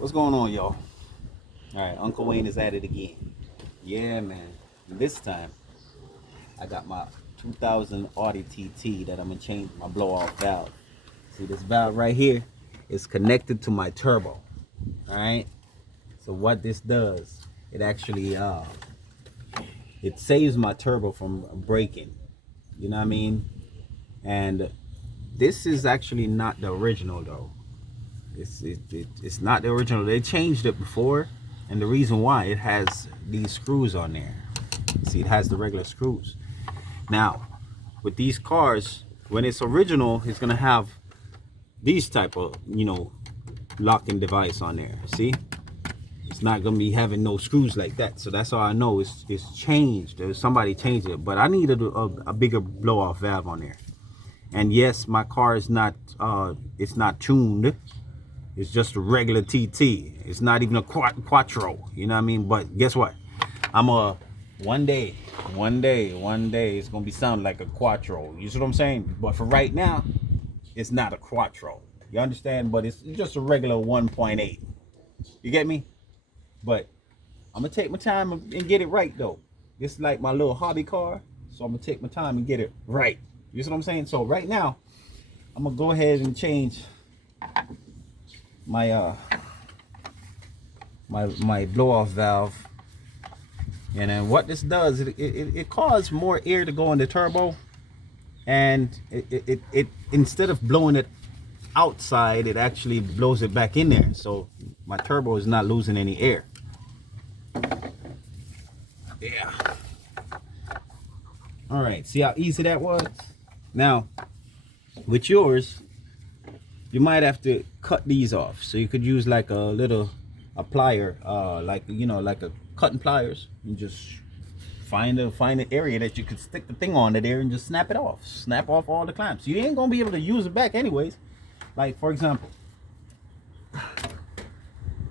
What's going on, y'all? All right, Uncle Wayne is at it again. Yeah, man. This time, I got my 2000 Audi TT that I'm gonna change my blow-off valve. See this valve right here is connected to my turbo. All right. So what this does, it actually it saves my turbo from breaking. You know what I mean? And this is actually not the original though. It's not the original. They changed it before, and the reason why, it has these screws on there. See, it has the regular screws. Now, with these cars, when it's original, it's gonna have these type of, locking device on there. See, it's not gonna be having no screws like that. So that's how I know it's changed. Somebody changed it, but I needed a bigger blow off valve on there. And yes, my car is not it's not tuned. It's just a regular TT. It's not even a quattro. You know what I mean? But guess what? One day it's gonna be sounding like a quattro. You see what I'm saying? But for right now, it's not a quattro. You understand? But it's just a regular 1.8. You get me? But I'm gonna take my time and get it right though. This is like my little hobby car, so I'm gonna take my time and get it right. You see what I'm saying? So right now, I'm gonna go ahead and change my my blow off valve. And then what this does, it causes more air to go in the turbo, and it instead of blowing it outside, it actually blows it back in there, so my turbo is not losing any air. Yeah. All right, see how easy that was? Now with yours, you might have to cut these off, so you could use like a plier, like like a cutting pliers, and just find an area that you could stick the thing on it there and just snap it off. Snap off all the clamps. You ain't gonna be able to use it back anyways. Like for example,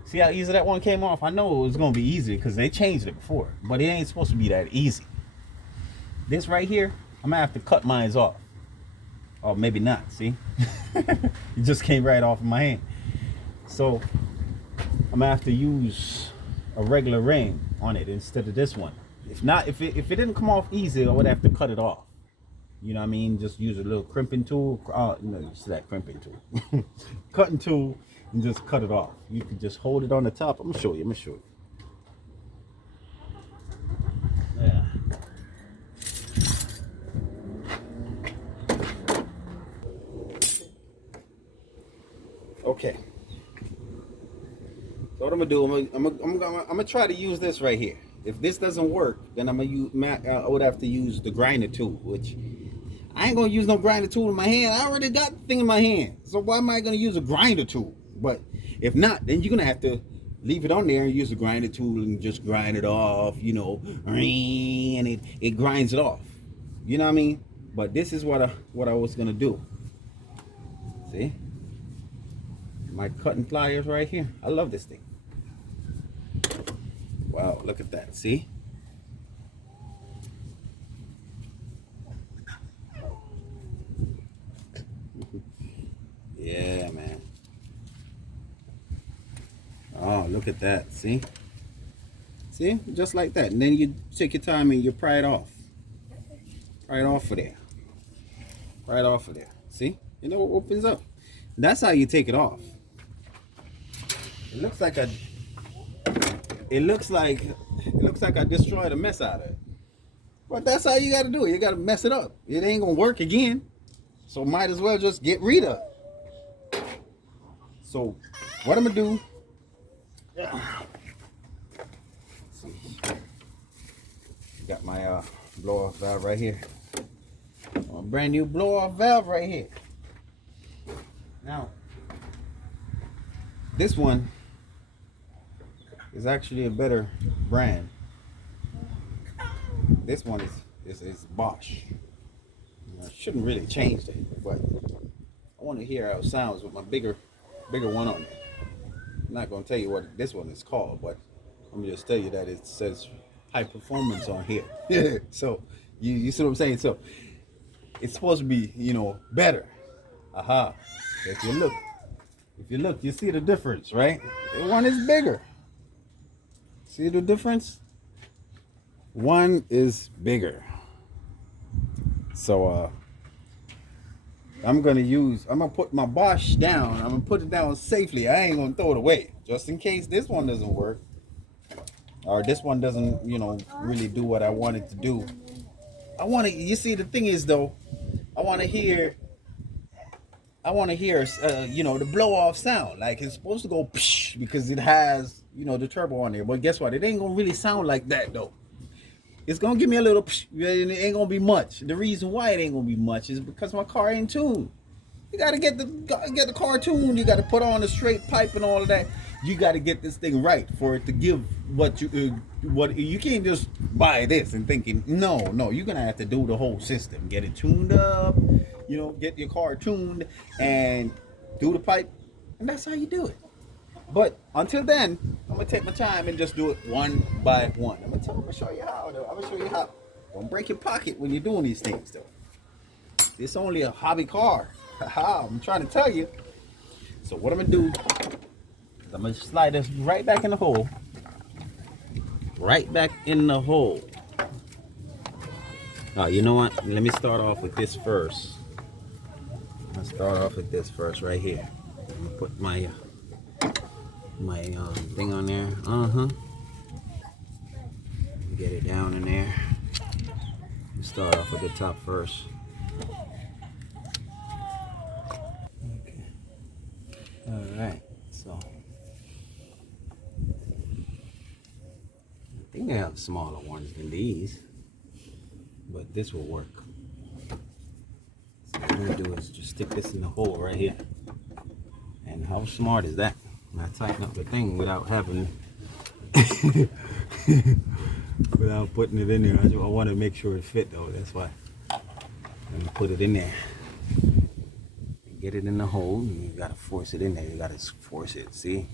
see how easy that one came off? I know it was gonna be easy because they changed it before, but it ain't supposed to be that easy. This right here, I'm gonna have to cut mine off. Or maybe not, see? It just came right off of my hand. So I'm gonna have to use a regular ring on it instead of this one. If not, if it didn't come off easy, I would have to cut it off. You know what I mean? Just use a little crimping tool. No, it's that crimping tool. Cutting tool, and just cut it off. You can just hold it on the top. I'm gonna show you. Yeah. Okay. So what I'm gonna do, I'm gonna try to use this right here. If this doesn't work, then I would have to use the grinder tool, which I ain't gonna use no grinder tool in my hand. I already got the thing in my hand, so why am I gonna use a grinder tool? But if not, then you're gonna have to leave it on there and use the grinder tool and just grind it off, and it grinds it off. You know what I mean? But this is what I was gonna do. See, my cutting pliers right here. I love this thing. Wow, look at that. See? Yeah, man. Oh, look at that. See? See? Just like that. And then you take your time and you pry it off. Pry it off of there. Pry it off of there. See? It opens up. That's how you take it off. It looks like I destroyed a mess out of it. But that's how you gotta do it. You gotta mess it up. It ain't gonna work again. So might as well just get rid of it. So what I'm gonna do, got my blow-off valve right here. A brand new blow-off valve right here. Now, this one is actually a better brand. This one is Bosch. I shouldn't really change that, but I want to hear how it sounds with my bigger one on it. I'm not going to tell you what this one is called, but I'm just tell you that it says high performance on here. So you see what I'm saying? So it's supposed to be better. Aha. If you look, If you look, you see the difference, right? One is bigger. See the difference? One is bigger. So I'm gonna put my Bosch down. I'm gonna put it down safely. I ain't gonna throw it away. Just in case this one doesn't work. Or this one doesn't, really do what I want it to do. You see, the thing is though, I want to hear, the blow off sound. Like it's supposed to go psh, because it has, the turbo on there. But guess what? It ain't gonna really sound like that though. It's gonna give me a little psh, and it ain't gonna be much. The reason why it ain't gonna be much is because my car ain't tuned. You gotta get the car tuned. You gotta put on the straight pipe and all of that. You gotta get this thing right for it to give what you can't just buy this and thinking no. You're gonna have to do the whole system. Get it tuned up. Get your car tuned and do the pipe, and that's how you do it. But until then, I'm gonna take my time and just do it one by one. I'm gonna show you how. Though. I'm gonna show you how. Don't break your pocket when you're doing these things, though. It's only a hobby car. I'm trying to tell you. So what I'm gonna do is I'm gonna slide this right back in the hole. Right back in the hole. You know what? Let me start off with this first. Let's start off with this first right here. I'm gonna put my thing on there. Get it down in there. Let's start off with the top first. Okay. All right. So I think they have smaller ones than these, but this will work. So what I'm gonna do is just stick this in the hole right here. And how smart is that? I tighten up the thing without having, without putting it in there. I want to make sure it fit though. That's why I'm gonna put it in there. Get it in the hole. And you gotta force it in there. You gotta force it. See?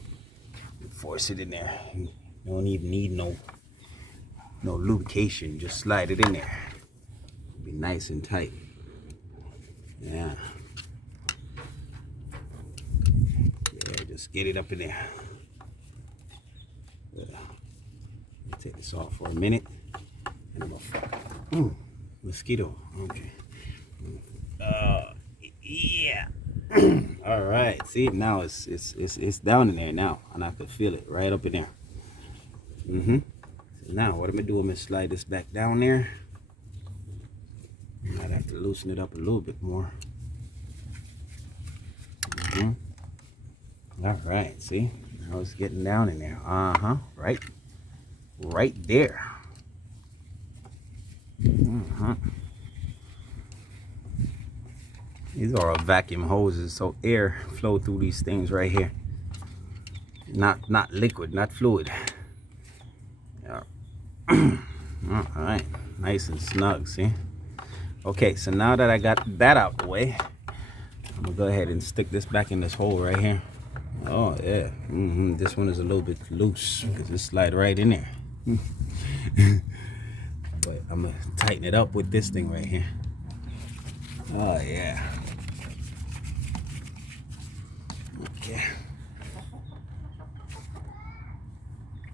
You force it in there. You don't even need no lubrication. Just slide it in there. Be nice and tight. Yeah. Just get it up in there. Take this off for a minute. And I'm gonna, mosquito. Okay. Yeah. All right. See, now it's down in there now, and I can feel it right up in there. So now what I'm gonna do? I'm gonna slide this back down there. Might have to loosen it up a little bit more. All right, see, now it's getting down in there. Right there. These are all vacuum hoses, so air flow through these things right here. Not liquid, not fluid. Yeah. All right, nice and snug. See. Okay, so now that I got that out the way, I'm gonna go ahead and stick this back in this hole right here. Oh yeah, this one is a little bit loose because it slide right in there. But I'm gonna tighten it up with this thing right here. Oh yeah. Okay.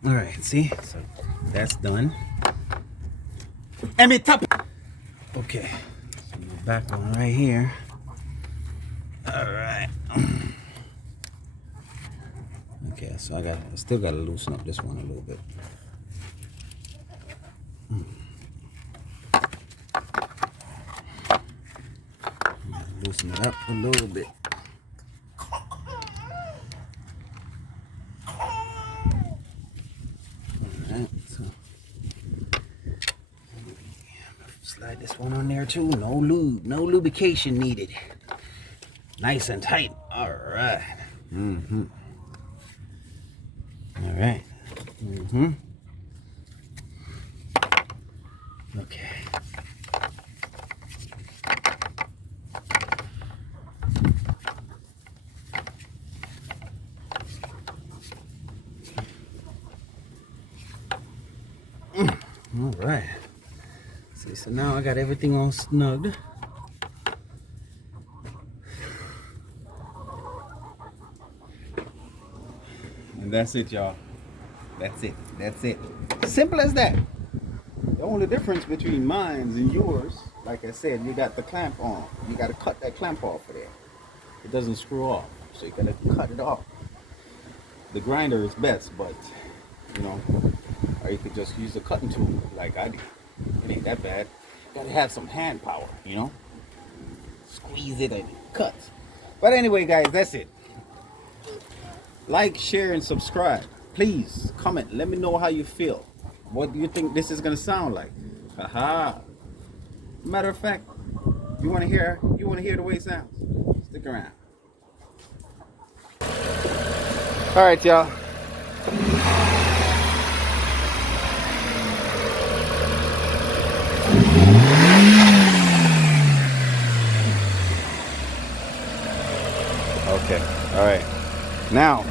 All right, see, so that's done. And me top. Okay, so the back one right here. All right. Okay, so I still gotta loosen up this one a little bit. Loosen it up a little bit. Alright, so slide this one on there too. No lube, no lubrication needed. Nice and tight. Alright. Alright. Okay. All right. See, so now I got everything all snugged. And that's it, y'all. That's it. That's it. Simple as that. The only difference between mine and yours, like I said, you got the clamp on. You got to cut that clamp off of there. It doesn't screw off, so you got to cut it off. The grinder is best, but you know, or you could just use a cutting tool like I do. It ain't that bad. You gotta have some hand power, you know. Squeeze it and it cuts. But anyway, guys, that's it. Like, share, and subscribe. Please comment. Let me know how you feel. What do you think this is gonna sound like? Haha. Matter of fact, you wanna hear the way it sounds? Stick around. All right, y'all. Okay. All right. Now.